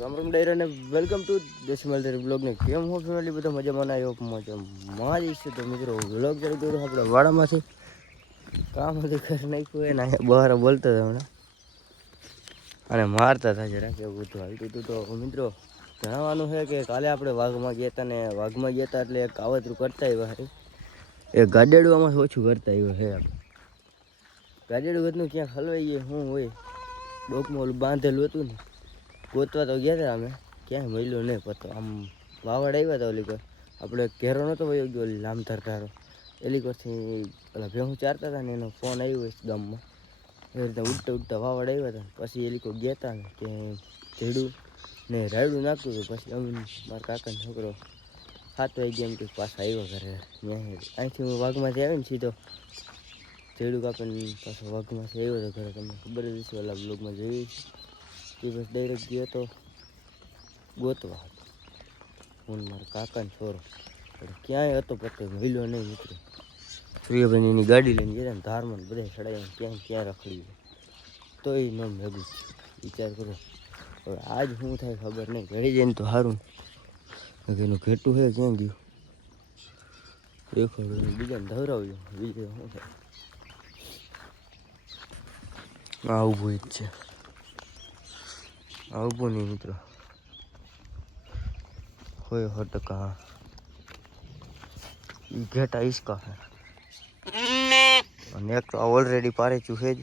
રામ રામ અને ને welcome to ડાયરા blog ને કેમ હો ફેમિલી બધા મજામાં આવ્યો મજામાં જ છે તો મિત્રો બ્લોગ ચાલુ કર્યો આપણે વાડામાંથી કામ હતું ઘર નાખ્યું હોય ને બહાર બોલતા હતા હમણાં. અને મારતા હતા જરા કેવું બધું હાલતું હતું તો મિત્રો, જણાવવાનું છે કે કાલે આપણે વાઘમાં ગયા હતા ને વાઘમાં ગયા હતા એટલે એક કાવતરું કરતા આવ્યા છે. એ ગાડેડવામાં ઓછું કરતા આવ્યો છે આપણે ગાડેડું બધું ક્યાંક હલવાઈ ગયું શું હોય, ડોકમાં બાંધેલું હતું ને. ગોતવા તો ગયા હતા અમે. ક્યાંય મળ્યો નહીં પતો આમ વાવડ આવ્યા હતા ઓલી કોઈ. આપણે ઘેરો નહોતો વયો ગયો, ઓલી લામધર ધારો. એલી કોરથી પેલા ભેહું ચારતા હતા ને એનો ફોન આવ્યો હોય ગામમાં. એ રીતે ઉડતા ઉડતા વાવડ આવ્યા હતા પછી એ ગયા હતા ને કે ઝેડું ને રાયડું નાખ્યું હતું. પછી અમે મારા કાકાનો છોકરો સાત વાગી એમ કે પાછા આવ્યો ઘરે. અહીંથી હું વાઘમાંથી આવીને સીધો ઝેડું કાપીને પાછો વાઘમાંથી આવ્યો હતો ઘરે. તમને ખબર જ હશે, ઓલા બ્લોગમાં જોયું છે. એ બસ ડાયરેક્ટ ગયો તો ગોતવા હું ને મારા કાકાનો છોરો. પણ ક્યાંય હતો પતો મળ્યો નહીં મિત્રો સૂર્યભાઈ એની ગાડી લઈને ગયા ને ધારમાં બધા ચડાવીને ક્યાં ક્યાં રખડી તો એ ન મેગું. વિચાર કરો હવે આજ શું થાય ખબર નહીં. ઘડી જઈને તો સારું એનું ઘેટું છે ક્યાં ગયું? દેખો બીજાને ધવરાવ્યું. બીજું શું થાય? આ ઊભું જ છે. આ ઊભું નહીં મિત્રો. હોય સો ટકા. ઘેટા ઈસકા છે અને એક ઓલરેડી પારેચું છે જ.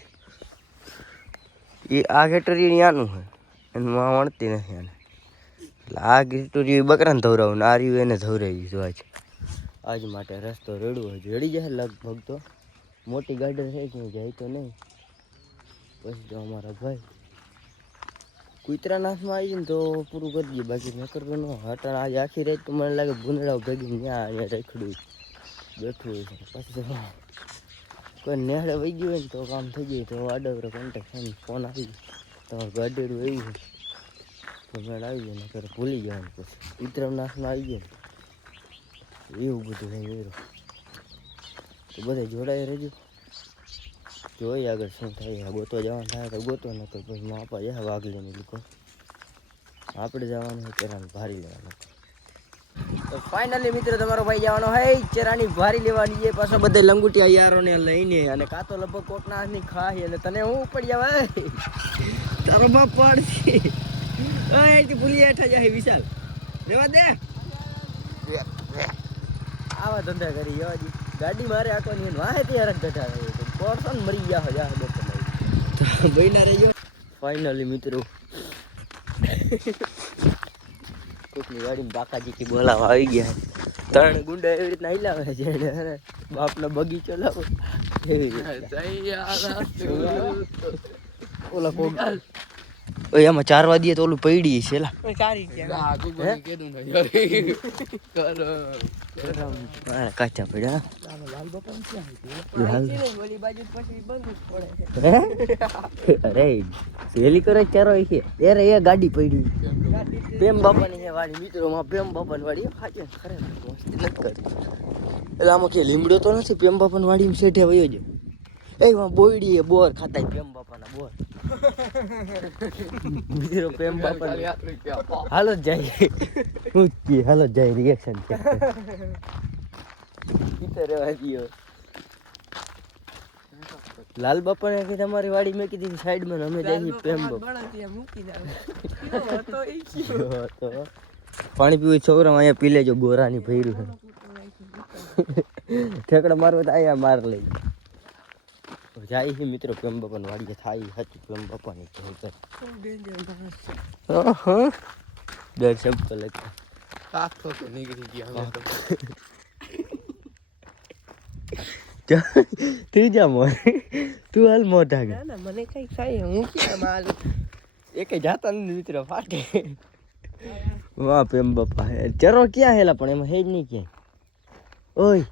એ આ ઘેટરી ત્યાંનું હોય એનું માં વણતી નથી આને. એટલે આ ઘેટરી બકરાને ધવરાવું ને આ રહ્યું એને ધવરાવી જો આજ. આજ માટે રસ્તો રેડવો રેડી જાય લગભગ તો. મોટી ગાડી ક્યાંય જાય તો નહીં. પછી તો અમારા ભાઈ કૂતરા નાશમાં આવી ને તો પૂરું કરી દઈએ. બાકી નકર તો ન, હટાણ આજે આખી રાત તો મને લાગે ભૂંદડા ભેગી ત્યાં અહીંયા રખડ્યું બેઠું હોય પછી કોઈ નેહડે વહી ગયું હોય ને તો કામ થઈ જાય. તો આડવરે કોન્ટેક્ટ થઈને ફોન આવી તમારું ગાડીડું એવું છે તો મેળ આવી જાય નકર ભૂલી જવાનું પછી. કૂતરા નાશમાં આવી જાય એવું બધું ગયું તો બધા જોડાઈ રહેજો. જોઈએ આગળ શું થાય. ગોતો જવાનું થાય તો ગોતો ન તો પછી માપા જાય વાઘલીને લોકો. આપણે જવાનું ચેરાની ભારી લેવાનું. તો ફાઇનલી મિત્રો તમારો ભાઈ જવાનો હે ચેરાની ભારી લેવાની એ પાછા બધા લંગુટિયા યારોને લઈને અને કાં તો લગભગ કોટના હાથની ખાઈ અને તને હું પડી આવે તારો બાપ પડશે. અહીંથી ભૂલી હેઠા જાય, વિશાલ. રેવા દે. આવા ધંધા કરી જવા ગાડી મારે આખવાની વાહે ત્યારે ગઢા કોર્સન મરી ગયા જા ડોક્ટર રહી ગયો ફાઇનલી મિત્રો. કોકની ગાડીમાં બાકાજીથી બોલાવા આવી ગયા. ત્રણ ગુંડા એવી રીતના હિલાવે છે બાપનો બગીચો લાવો. એવી રીતે ઓલા કોક ઓય આમાં ચાર વાદીએ તો ઓલું પડી છે લા. કાચા પડ્યા. અરે કરે ચારો છે ત્યારે એ ગાડી પડી. પ્રેમ બાપાની છે વાડી મિત્રોમાં પ્રેમ બાપાની વાડી. ખાજે ખરેખર મસ્તી નથી કરતી. એટલે આમાં કે લીમડો તો નથી? પ્રેમ બાપાની વાળી શેઠે વયો છે એ માં બોયડી એ બોર ખાતા પ્રેમ બાપાના બોર. બીજો પ્રેમ બાપા હાલો જાય. જ હાલો જાય રિએક્શન રેવા દયો. લાલ બાપાને કે તમારી વાડી મેં કીધી સાઈડમાં માં અમે જઈએ પ્રેમ બાપા. પાણી પીવું છોકરા અહીંયા પી લેજો ગોરાની ભૈરું ઠેકડા મારવા તો અહીંયા માર લઈ. જાય છે મિત્રો પ્રેમ બાપાની વાડીએ થાય હતી પ્રેમ બાપાની કહે છે. દર શબ્દ લખતા તું જા મો તું હાલ મોઢા ના મને કઈ થાય હું ક્યાં માલ એક જાતા નથી મિત્રો ફાટે. વાહ પ્રેમ બાપા. હે ચરો ક્યાં હેલા પણ એમાં હે જ નહીં ક્યાંય. ઓય.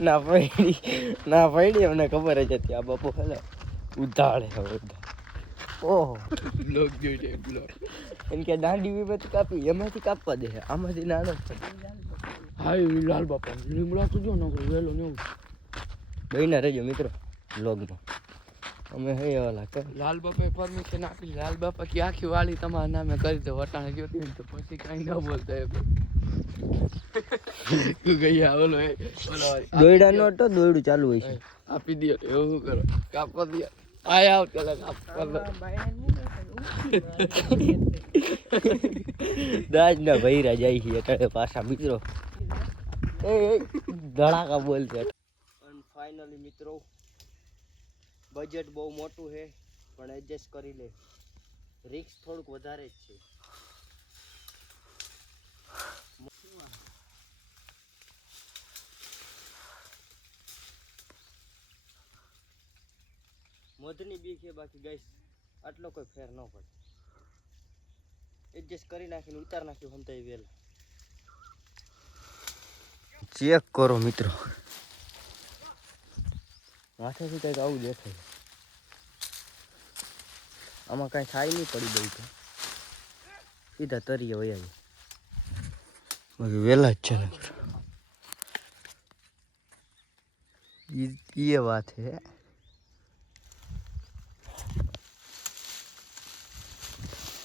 ના પડી ના પડી અમને ખબર જ હતી આ બાપુ હલો ઉધાળે હવે છે ઓહો. એમ કે દાંડી વીમાંથી કાપી એમાંથી કાપવા દે આમાંથી નાનો હા એ લાલ બાપા. લીમડા તો જો નકરો વેલો ને બહીના રહેજો મિત્રો બ્લોગમાં અમે હે ઓલા કર લાલ બાપાએ પરમિશન આપી. લાલ બાપા કે આખી વાળી તમારા નામે કરી દો વટાણે ગયો તો પછી કઈ ન બોલતા એ તું ગયા ઓલો દોયડા નો તો દોયડું ચાલુ હોય છે. આપી દો એવું કરો? કાપવા દો. આય આવ ચાલે કાપવા દો. દાજ ના ભૈરા જાય છે એટલે પાછા મિત્રો. એ એ, ધડાકા બોલ છે ફાઇનલી મિત્રો બજેટ બહુ મોટું છે, પણ એડજસ્ટ કરી લે. રિક્સ થોડુંક વધારે જ છે. મધની બી છે બાકી ગઈશ આટલો કોઈ ફેર ન પડે. એડજસ્ટ કરી નાખીને ઉતાર નાખ્યું સમતા વેલા ચેક કરો મિત્રો. માથેથી કંઈક આવું દેખાય. આમાં કાંઈ થાય નહીં પડી ગઈ તો. સીધા તરીએ વયા બાકી વહેલા જ છે ને. એ વાત છે.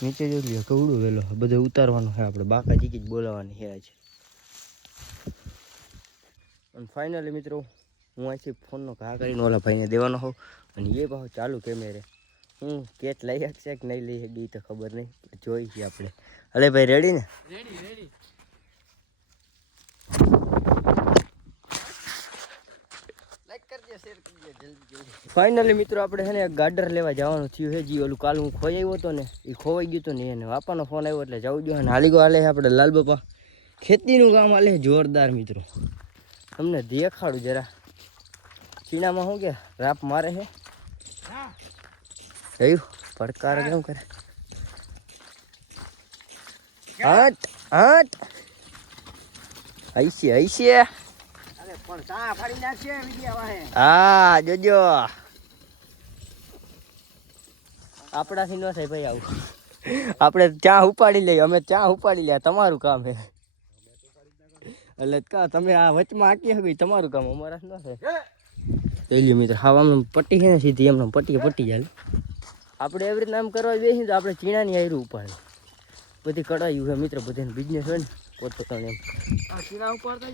નીચે જોઈ લ્યો કવડું વહેલો બધે ઉતારવાનું છે આપણે. બાકા જીકી જ બોલાવવાની છે અને ફાઇનલી મિત્રો હું અહીંથી ફોનનો ઘા કરીને ઓલા ભાઈને દેવાનો હોઉં અને એ ભાવ ચાલુ કેમેરે હું કેટ લઈ શકશે કે નહીં લઈ શકે તો ખબર નહીં જોઈએ જોઈ છીએ આપણે. અરે ભાઈ રેડી ને? ફાઇનલી મિત્રો આપણે છે ને ગાર્ડર લેવા જવાનું થયું છે. જી ઓલું કાલ હું ખોઈ આવ્યો હતો ને એ ખોવાઈ ગયું હતું ને એને વાપાનો ફોન આવ્યો એટલે જવું જોઈએ અને હાલી ગયો હાલે આપણે લાલ બાપા ખેતીનું કામ હાલે જોરદાર મિત્રો. તમને દેખાડું જરા. ચીણામાં શું કે રાપ મારે છે. જોયું પડકાર કેમ કરે. હટ હટ. હૈશે હૈશે હા જોજો. આપણાથી ન થાય ભાઈ આવું. આપણે ચા ઉપાડી લઈએ અમે ચા ઉપાડી લે તમારું કામ છે. એટલે કા તમે આ વચમાં આંકી શકો તમારું કામ અમારા ન થાય. પેલી મિત્ર આમ પટ્ટી છે ને સીધી એમને પટ્ટી પટ્ટી જાય આપણે એવી રીતના આમ કરવા બેસી તો આપણે ચીણાની આયરું ઉપાડે બધી કડાયું છે મિત્ર બધાને બિઝનેસ હોય ને પોતપોતાને એમ. ઉપાડતા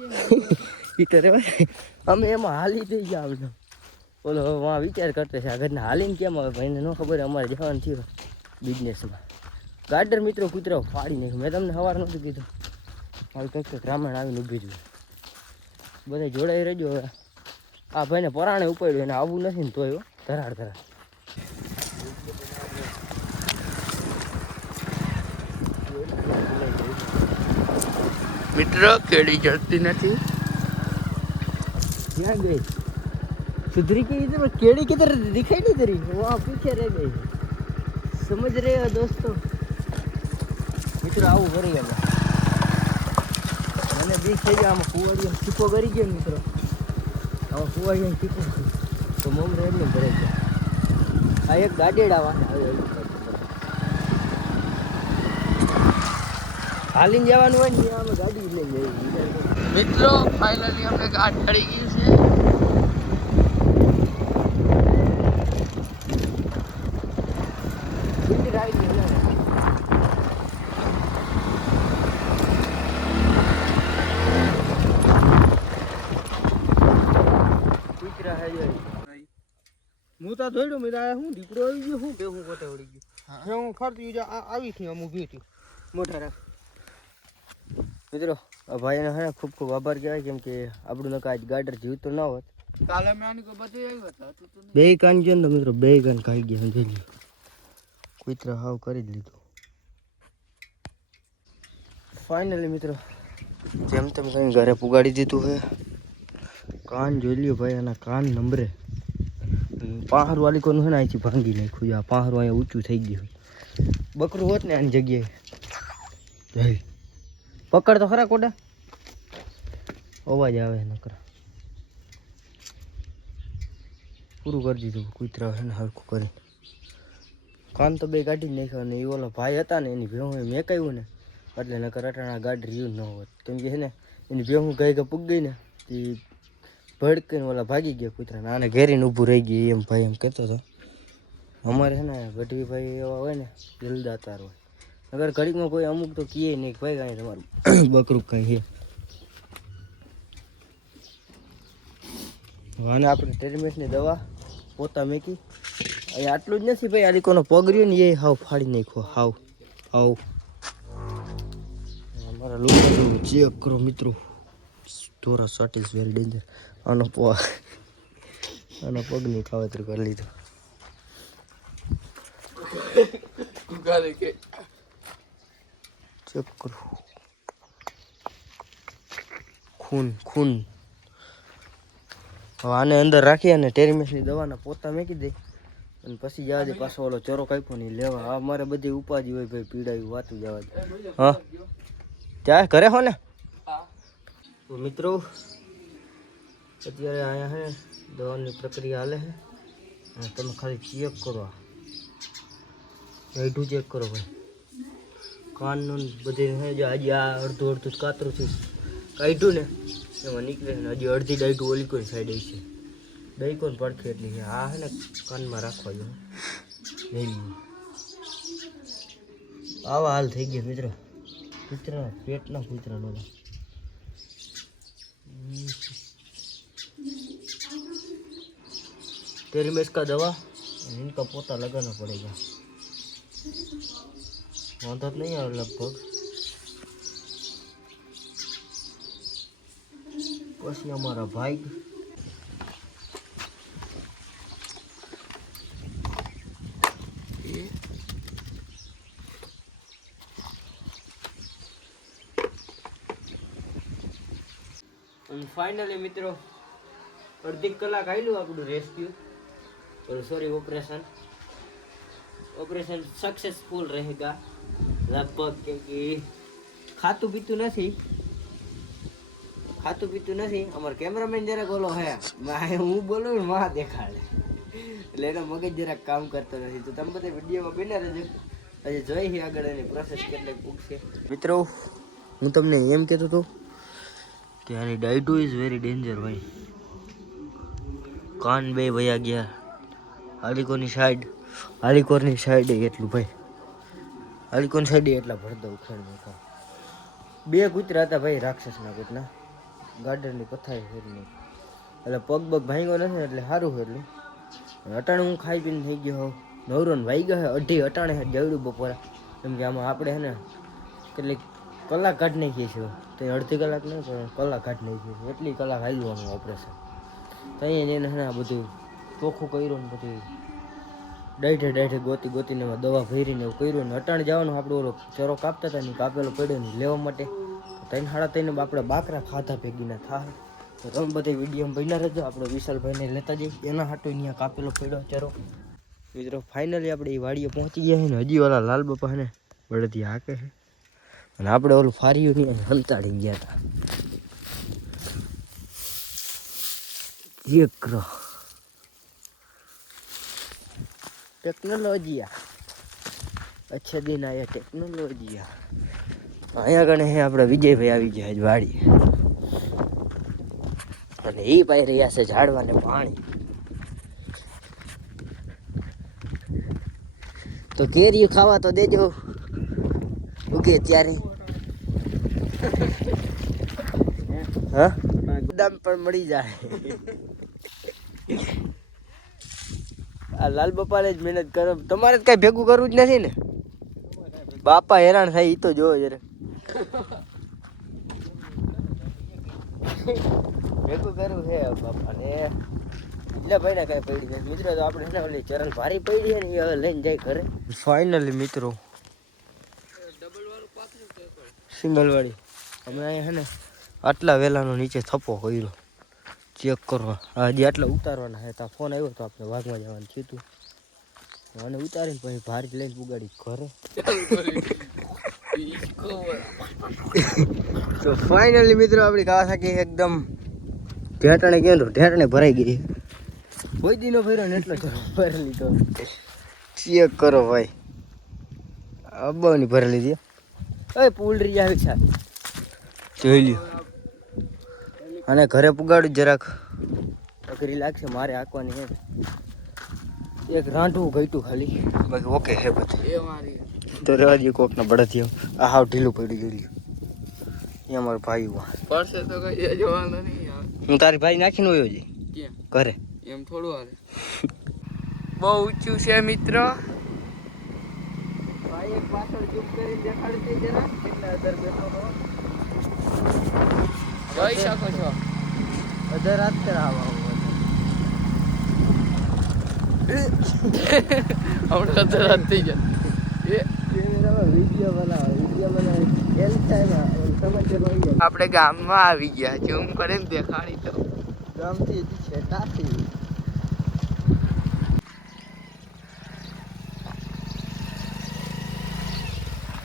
તો રેવાય અમે એમાં હાલી થઈ ગયા અમને બોલો હવે વાં વિચાર કરતો છે આગળના હાલીને કેમ આવે ભાઈને ન ખબર અમારે જવાનું થયું બિઝનેસમાં ગાર્ડર મિત્રો કૂતરાઓ ફાડી નાખ્યું. મેં તમને સવાર નહોતું કીધું. હવે કંઈક કંઈક રામાયણ આવીને ઊભી જ બધા જોડાઈ રહેજો હવે. આ ભાઈને પરાણે ઉપાડ્યું એને આવું નથી ને તોય ધરાડ ધરાડ. મિત્ર કેડી જડતી નથી. ક્યાં ગઈ? સુધરી ગઈ તો કેડી કિધર દેખાય નહીં ધરી વાહ પીછે રહી ગઈ. સમજ રહ્યો દોસ્તો? મિત્ર આવું કરી ગયા મને બીક થઈ ગયા આમાં કુવાડી છૂપો કરી ગયો મિત્રો. આમાં કુવાડી ચીપો તો મમ રેડ ને ભરે છે, આ એક ગાડેડા વાહન આવે હાલીને જવાનું હોય ને આમાં ગાડી લઈ જાય મિત્રો ફાઇનલી અમે ગાડી ચડી ગયું છે બીજી રાઈડ ને કૂતરા હે જો હું તો દોડ્યો મેં આ હું દીકરો આવી ગયો? હું બે હું પોતે વળી ગયો. હે. હું ફરતી જા આ- આવી થી અમુક ઊભી હતી મોટા રાખ. મિત્રો આ ભાઈનો હે ને ખૂબ ખૂબ આભાર કહેવાય કેમ કે આપણું નકા આજ ગાડર જીવતો ન હોત. કાલે મેં આની કોઈ બધું આવ્યું હતા તું તો બે કાન છે ને તો મિત્રો બે કાન ખાઈ ગયા સમજી લ્યો. કૂતરા હાવ કરી જ લીધું. ફાઇનલી મિત્રો જેમ તેમ કંઈ ઘરે પુગાડી દીધું છે કાન જોઈ લ્યો ભાઈ આના કાન નંબરે. પાહર વાલી કોનું છે ને અહીંથી ભાંગી નાખ્યું આ પાહરું અહીંયા ઊંચું થઈ ગયું બકરું હોત ને આની જગ્યાએ. પકડ તો ખરા કોડા. અવાજ આવે નકરા. પૂરું કરી દીધું કૂતરા છે ને હરખું કરી કાન તો બે કાઢી નાખ્યો ને એ ઓલો ભાઈ હતા ને એની ભેહું કહ્યું ને. એટલે નકર અટાણા ગાડી રહ્યું ન હોત. કેમ કે છે ને એની ભેહું ગઈ કે પૂગ ગઈ ને ભડકીને ઓલા ભાગી ગયા કૂતરા આને ઘેરીને ઊભું રહી ગયું એમ ભાઈ એમ કહેતો હતો. અમારે છે ને ગઢવીભાઈ એવા હોય ને, દિલદાતાર હોય. અગર ઘડીકમાં કોઈ અમુક તો કીએ નહીં ભાઈ કાંઈ તમારું બકરું કાંઈ છે અને આપણે ટેરમેટની દવા પોતા મેકી. અહીં આટલું જ નથી ભાઈ, આ રીકોનો પગ રહ્યો ને એ હાવ ફાડી નાખ્યો, હાવ હાવ. અમારા લોકો ચેક કરો મિત્રો. ધોરા શોટ ઇઝ વેરી ડેન્જર આનો પગ આનો પગ નહીં ખાવતરું કરી લીધું. ચેક કરો. ખૂન ખૂન. હવે આને અંદર રાખી અને ટેરીમેસની દવાના પોતા મેકી દે. અને પછી જવા દે પાછો ઓલો ચોરો કાપ્યો નહીં લેવા. આ મારે બધી ઉપાધિ હોય ભાઈ પીડાયું વાતું જવા દે. હા? ત્યાં ઘરે હો ને? મિત્રો અત્યારે અહીંયા હે દવાની પ્રક્રિયા હાલે છે અને તમે ખાલી ચેક કરો આ હેઠું ચેક કરો ભાઈ કાનનું ને બધે હે જે હજી આ અડધું અડધું જ કાતરું થયું કાઢ્યું ને એમાં નીકળે ને હજી અડધી ડાઈટું ઓલી કોઈ સાઈડ છે દહીં કોણ પડખે એટલી છે આ હે ને કાનમાં રાખવા જો નહીં આવા હાલ થઈ ગયા મિત્રો કૂતરા પેટના કૂતરા નો तेरी में इसका दवा और इनका पोता लगाना पड़ेगा वांधा तो नहीं है लगभग પછી અમારા ભાઈ અને ફાઇનલી મિત્રો અડધી કલાક આવેલું આપણું rescue sorry operation operation successful રહેગા લગભગ કેમ કે ખાતું પીતું નથી ખાતું પીતું નથી અમારો કેમેરામેન જરાક બોલો હે હું બોલું ને માં દેખાડે એટલે એનો મગજ જરાક કામ કરતો નથી તો તમે બધા વિડીયોમાં બન્યા રહેજો હજી જોઈ હી આગળ એની પ્રોસેસ કેટલી પૂગશે મિત્રો હું તમને એમ કહેતો હતો કે આની ડાયટુ ઇઝ વેરી ડેન્જર ભાઈ કાન બે વયા ગયા હાલીકોની સાઈડ હાલીકોરની સાઈડે એટલું ભાઈ. હાલીકોની સાઈડે એટલા ભરતા ઉખેડ મૂકા. બે કૂતરા હતા ભાઈ રાક્ષસના કૂતરા. ગાર્ડનની પથારી ફેરની એટલે પગ પગ ભાંગ્યો નથી એટલે સારું એટલું અટાણે હું ખાઈ પીને થઈ ગયો હોઉં. નવરોન વાઈ ગયો છે અઢી અટાણે છે જવડું બપોરા. કેમ કે આમાં આપણે છે ને કેટલીક કલાક કાઢ નાખીએ છીએ. તો અડધી કલાક નહીં, પણ કલાક કાઢ નાખીએ છીએ. એટલી કલાક હાલ્યું આનું ઓપરેશન તો અહીંયા એને છે ને આ બધું ચોખ્ખું કર્યું ને પછી ડાઈઠે ડાઈઠે ગોતી ગોતીને એમાં દવા ભરીને એવું કર્યું ને અટાણ જવાનું આપણે ઓલો ચરો કાપતા હતા ને કાપેલો પડ્યો ને લેવા માટે. ત્રણ સાડા ત્રણ આપણે બાકરા ખાધા ભેગીના થાય. તો તમે બધા વીડિયો બન્યા રહેજો. આપણે વિશાલભાઈને લેતા જઈએ. એના હાટો અહીંયા કાપેલો પડ્યો ચરો. મિત્રો ફાઇનલી આપણે એ વાડીએ પહોંચી ગયા છે ને હજી ઓલા લાલ બાપાને બળદી હાકે છે. અને આપણે ઓલું ફાર્યું નહીં હલતાડી ગયા હતા. ચેક કરો ટેકનોલોજીયા. અચ્છા દિન આયા ટેકનોલોજીયા. અહીંયા ગણે હે આપણે વિજયભાઈ આવી ગયા જ વાડી. અને એ પાઈ રહ્યા છે ઝાડવાને પાણી. તો કેરીયું ખાવા તો દેજો. ઉગે ત્યારે. હા? બદામ પણ મળી જાય. આ લાલ બાપાને જ મહેનત કરો. તમારે કઈ ભેગું કરવું જ નથી ને? બાપા હેરાન થાય એ તો જોવો જરા. ભેગું કરવું છે બાપાને. એટલે ભાઈ કઈ પડી જાય મિત્રો તો આપણે છે ઓલી ચરણ ભારી પડી છે ને એ હવે લઈને જાય ઘરે. ફાઇનલી મિત્રો. સિંગલ વાળી હમણાં અહીંયા છે ને આટલા વેલાનો નીચે થપ્પો કર્યો. ચેક કરવા હજી આટલા ઉતારવાના હતા ફોન આવ્યો તો આપણે વાઘમાં જવાનું થયું હતું અને ઉતારીને પછી ભારી લઈને પુગાડી ઘરે. તો ફાઇનલી મિત્રો આપણી કાવાસાકી એકદમ ઢેટણે કેમ ઢેટણે ભરાઈ ગઈ કોઈ દીનો ફેરો ને એટલો ભરી લીધો. ચેક કરો ભાઈ. અબ્બાની ભરેલી છે ઓય પુલરી આવી છે. જોઈ લ્યો. અને ઘરે પુગાડું જરાક. અઘરી લાગશે મારે આંકવાની એમ. એક રાંઢવું ગયું ખાલી. બાકી ઓકે હે મારી. તો રેવા દઈએ કોકના બળદિયો. આ હાવ ઢીલું પડ્યું ગયું એ મારો ભાઈ પડશે તો કઈ જવાનો નહીં હું તારી ભાઈ નાખીને હોય છે ઘરે. એમ થોડું હાલે. બહુ ઊંચું છે મિત્ર. ભાઈ એક પાછળ ઝૂમ કરીને દેખાડી દે જરા. કેટલા અંદર બેઠો જોઈ શકો છો. અધર હાથ કરાવવા હમણાં રાત થઈ એ વીડિયો બનાવો વીડિયો બનાવે એલ ટાઈમ આપણે ગામમાં આવી ગયા ઝૂમ કરીને દેખાડી તો ગામથી હજી છેટાથી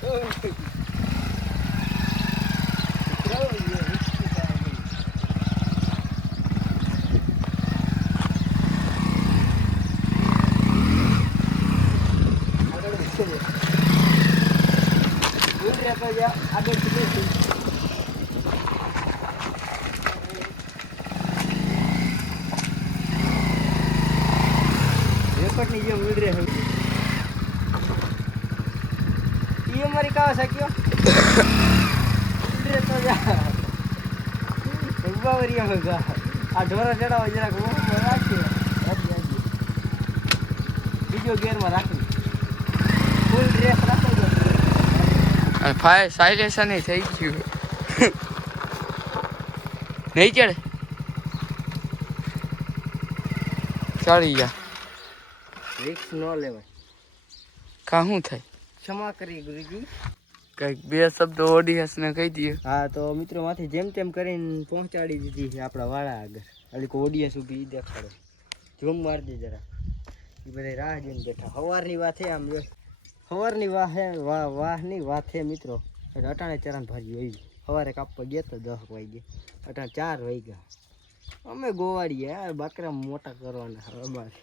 આગળ રેકોર્ડની જેમ ઉડ રહે ઈ અમારી કાવા સાક્યો ઉડ રે તો જા. ઊભા વરિયા હોગા આ ઢોરા ચડાવો જરાક. હાજી, હાજી. બીજો ગેરમાં રાખી. ફૂલ ડ્રેસ રાખો છો ફાયર સાયલેશન થઈ ગયું. નહીં ચડે? ચડી જા રિક્સ ન લેવાય. કા શું થાય? ક્ષમા કરી ગુરુજી. કંઈક બે શબ્દો ઓડિયન્સ ને કહી દઈએ. હા તો મિત્રો માંથી જેમ તેમ કરીને પહોંચાડી દીધી છે આપણા વાળા આગળ. એટલે કે ઓડિયન્સ ઊભી દેખાડો. ઝૂમ મારજે જરા. એ બધા રાહ જોઈને બેઠા. સવારની વાત છે આમ સવારની વાહ વાહ વાહની વાત છે મિત્રો. એટલે અટાણે ચરણ ભાજી હોય. સવારે કાપવા ગયા તો દસ વાગે. અટાણે ચાર વાગ્યા. અમે ગોવાડીએ આ બાકરા મોટા કરવાના અમારે.